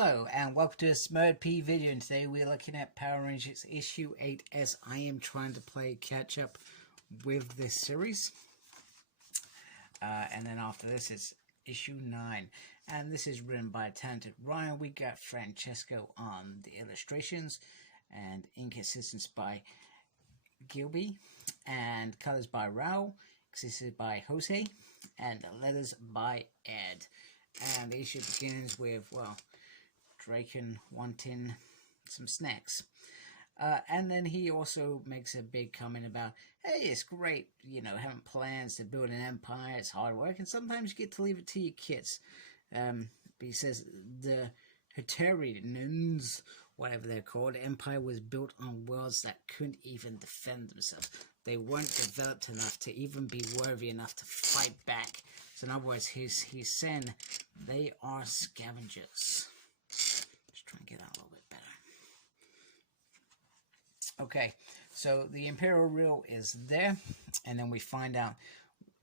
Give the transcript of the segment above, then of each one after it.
Hello and welcome to a Smurd P video, and today we're looking at Power Rangers issue 8 as I am trying to play catch up with this series. And then after this it's issue 9, and this is written by talented Ryan. We got Francesco on the illustrations and ink assistance by Gilby, and colors by Raul, assisted by Jose, and letters by Ed. And the issue begins with, well, Draken wanting some snacks. And then he also makes a big comment about, hey, it's great, having plans to build an empire, it's hard work, and sometimes you get to leave it to your kids. But he says the Heterians, whatever they're called, empire was built on worlds that couldn't even defend themselves. They weren't developed enough to even be worthy enough to fight back. So in other words, he's saying they are scavengers. Just try and get that a little bit better. Okay, so the Imperial Reel is there, and then we find out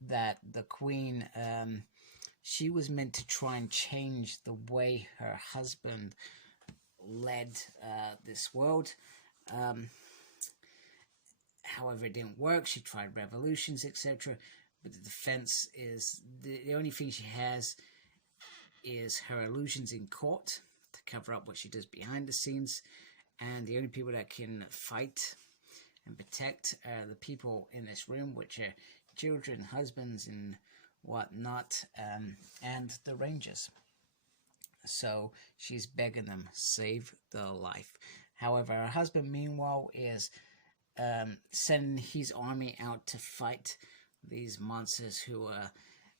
that the Queen, she was meant to try and change the way her husband led this world. However, it didn't work. She tried revolutions, etc. But the defense is the only thing she has is her illusions in court to cover up what she does behind the scenes. And the only people that can fight and protect are the people in this room, which are children, husbands, and whatnot, and the Rangers. So she's begging them, save the life. However, her husband, meanwhile, is sending his army out to fight these monsters who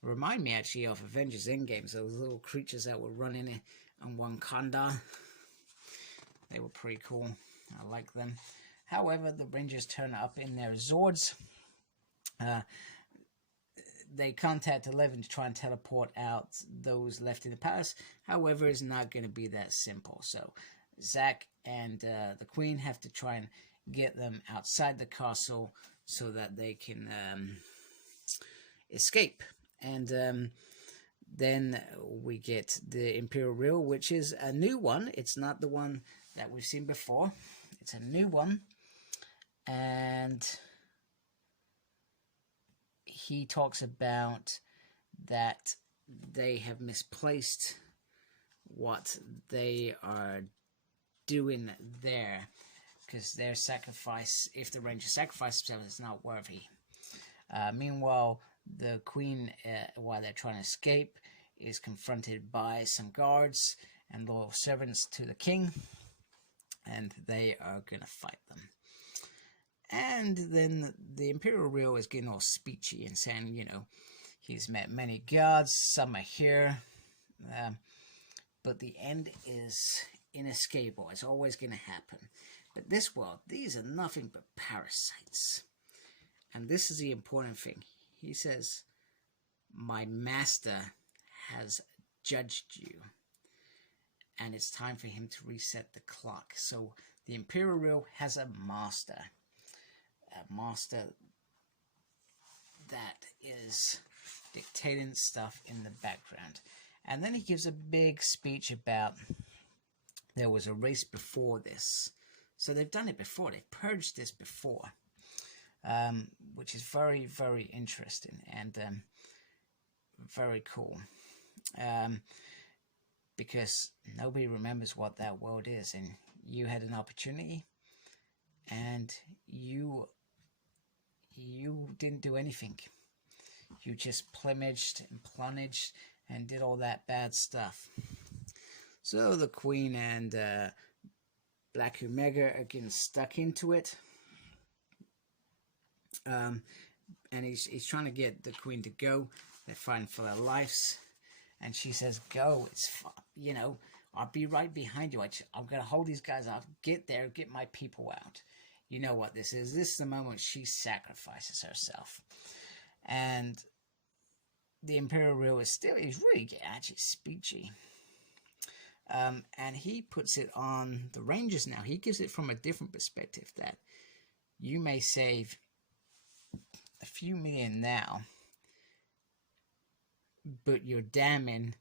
remind me actually of Avengers Endgame. Those little creatures that were running on Wakanda. They were pretty cool. I like them. However, the Rangers turn up in their Zords. They contact 11 to try and teleport out those left in the palace. However, it's not going to be that simple. So Zack and the Queen have to try and get them outside the castle so that they can escape. And then we get the Imperial Reel, which is a new one. It's not the one that we've seen before. It's a new one. And he talks about that they have misplaced what they are doing there, because their sacrifice, if the Rangers sacrifice themselves, is not worthy. Meanwhile, the Queen, while they're trying to escape, is confronted by some guards and loyal servants to the king, and they are going to fight them. And then the Imperial Reel is getting all speechy and saying, he's met many gods, some are here, but the end is inescapable. It's always going to happen. But this world, these are nothing but parasites. And this is the important thing. He says, my master has judged you, and it's time for him to reset the clock. So the Imperial Reel has a master that is dictating stuff in the background. And then he gives a big speech about there was a race before this. So they've done it before. They've purged this before. Which is very, very interesting and very cool. Because nobody remembers what that world is, and you had an opportunity and you didn't do anything. You just plumaged and plunged and did all that bad stuff. So the Queen and Black Omega are getting stuck into it. And he's trying to get the Queen to go. They're fighting for their lives, and she says, go, it's fine. I'll be right behind you. I'm going to hold these guys. I'll get there, get my people out. You know what this is. This is the moment she sacrifices herself. And the Imperial Reel is he's really actually speechy. And he puts it on the Rangers now. He gives it from a different perspective, that you may save a few million now, but you're damning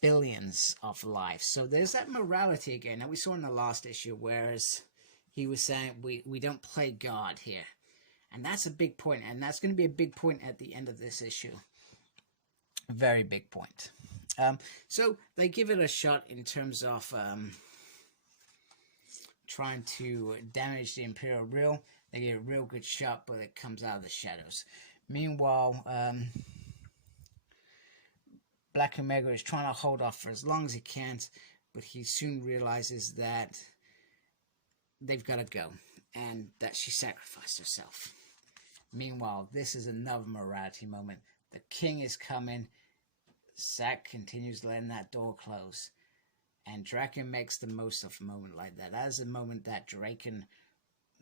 billions of lives. So there's that morality again that we saw in the last issue, whereas he was saying we don't play God here. And that's a big point, and that's going to be a big point at the end of this issue. A very big point. So they give it a shot in terms of trying to damage the Imperial Real. They get a real good shot, but it comes out of the shadows. Meanwhile, Black Omega is trying to hold off for as long as he can, but he soon realizes that they've got to go, and that she sacrificed herself. Meanwhile, this is another morality moment. The king is coming. Zack continues letting that door close. And Draken makes the most of a moment like that. That is a moment that Draken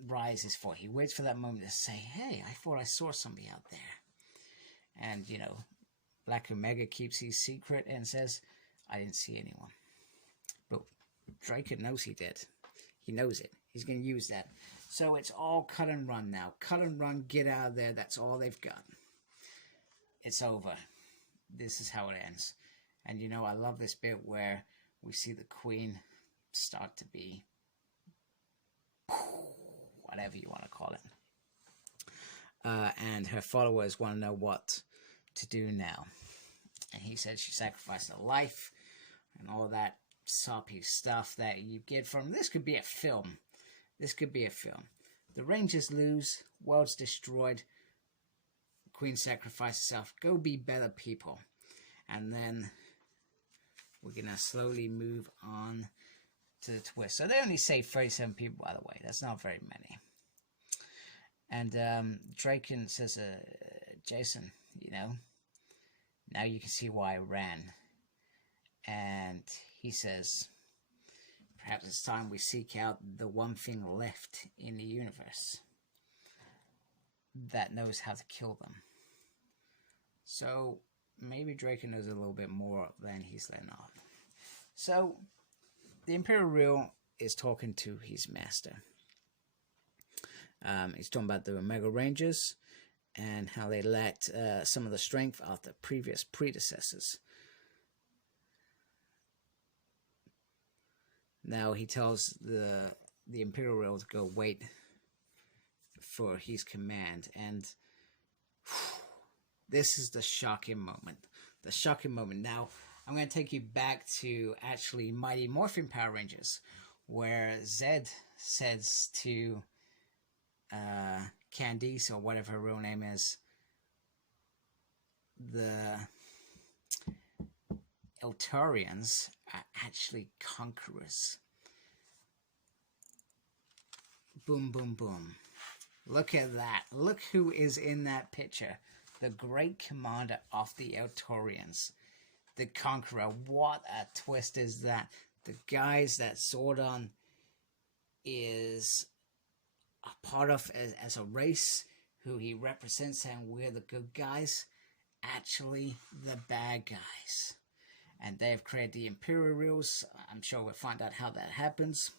rises for. He waits for that moment to say, hey, I thought I saw somebody out there. And, you know, Black Omega keeps his secret and says, I didn't see anyone. But Draken knows he did. He knows it. He's going to use that. So it's all cut and run now. Cut and run, get out of there. That's all they've got. It's over. This is how it ends. And, you know, I love this bit where we see the Queen start to be whatever you want to call it. And her followers want to know what to do now. And he says she sacrificed her life and all that soppy stuff that you get from this. Could be a film. This could be a film. The Rangers lose. World's destroyed. Queen sacrificed herself. Go be better people. And then we're going to slowly move on to the twist. So they only say 37 people, by the way. That's not very many. And Draken says, Jason, you know, now you can see why I ran. And he says, perhaps it's time we seek out the one thing left in the universe that knows how to kill them. So maybe Draken knows a little bit more than he's letting on. So the Imperial Real is talking to his master. He's talking about the Omega Rangers and how they lacked some of the strength of the previous predecessors. Now he tells the Imperial Real to go wait for his command, and this is the shocking moment. The shocking moment. Now I'm going to take you back to actually Mighty Morphin Power Rangers, where Zed says to Candice, or whatever her real name is, the Eltarians are actually conquerors. Boom, boom, boom. Look at that. Look who is in that picture. The great commander of the Eltarians. The Conqueror. What a twist is that? The guys that Zordon is a part of as a race, who he represents, and we're the good guys, actually the bad guys. And they've created the Imperial Reals. I'm sure we'll find out how that happens.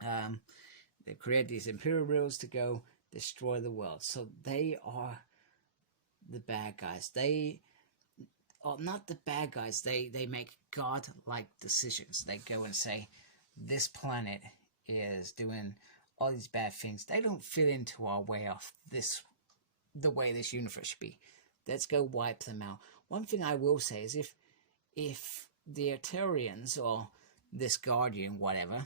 They create these Imperial Reals to go destroy the world. So they are the bad guys. They are not the bad guys. They make God-like decisions. They go and say, this planet is doing all these bad things. They don't fit into our way of this, the way this universe should be. Let's go wipe them out. One thing I will say is if the Eltarians, or this Guardian, whatever,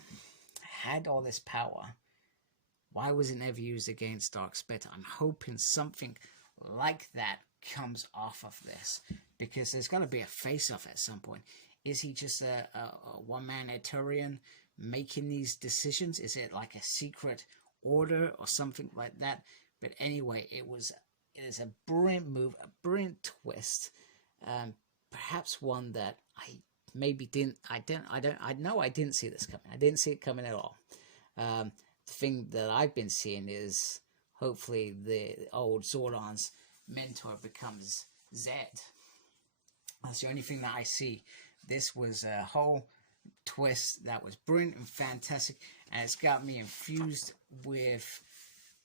had all this power, why was it never used against Dark Spectre? I'm hoping something like that comes off of this, because there's got to be a face-off at some point. Is he just a one-man Eltarian making these decisions? Is it like a secret order or something like that? But anyway, it is a brilliant move, a brilliant twist, perhaps one that I maybe didn't see this coming. I didn't see it coming at all. The thing that I've been seeing is hopefully the old Zordon's mentor becomes Zed. That's the only thing that I see. This was a whole twist that was brilliant and fantastic, and it's got me infused with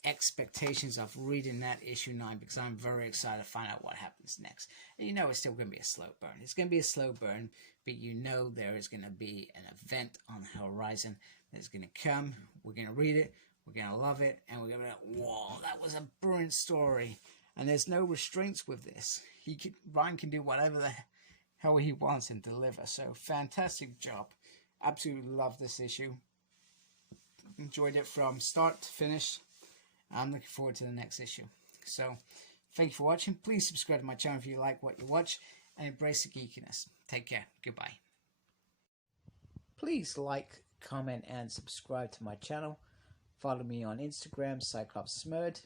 expectations of reading that issue 9 because I'm very excited to find out what happens next. And you know it's still going to be a slow burn. It's going to be a slow burn, but you know there is going to be an event on the horizon that's going to come. We're going to read it, we're going to love it, and we're going to be like, whoa, that was a brilliant story. And there's no restraints with this. Ryan can do whatever the hell he wants and deliver. So fantastic job. Absolutely love this issue. Enjoyed it from start to finish. I'm looking forward to the next issue. So, thank you for watching. Please subscribe to my channel if you like what you watch, and embrace the geekiness. Take care. Goodbye. Please like, comment, and subscribe to my channel. Follow me on Instagram, CyclopsSmurd.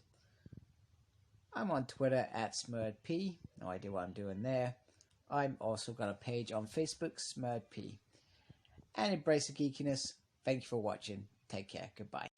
I'm on Twitter @SmurdP. No idea what I'm doing there. I'm also got a page on Facebook, SmurdP. And embrace the geekiness. Thank you for watching. Take care. Goodbye.